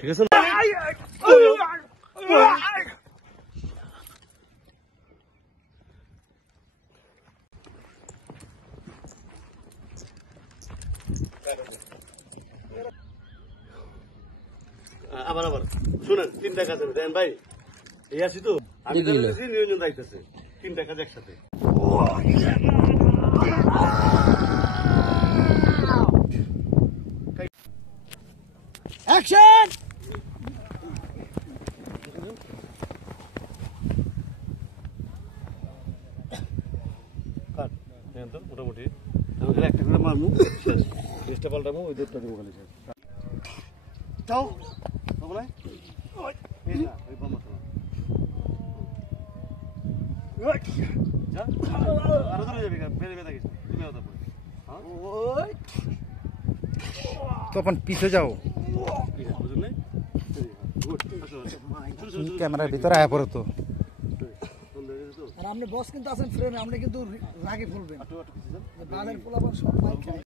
ঠিক আছে আবার আবার শুনেন 3টা কাজ হবে দেন ভাই এই আছি তো আমি নিরঞ্জন যাইতেছে 3টা কাজ একসাথে অ্যাকশন মোটামুটি আমি খালি একটা করে মারমু শেষ চেষ্টা পাল্টাবো ওই দুধটা দেবো খালি শেষ যাও বলে ওই বামা আরো দূরে যাবি বেড়ে বেড়ে গেছে তুমি আওতা পড়ে তখন পিছে যাও বুঝলেন না ক্যামেরার ভিতরে আয়া পড়ো তো আর আপনি বস কিন্তু আছেন ফ্রেন্ড আপনি কিন্তু রাগে ফুলবেন বালের পোলাপান সব মাইক খায়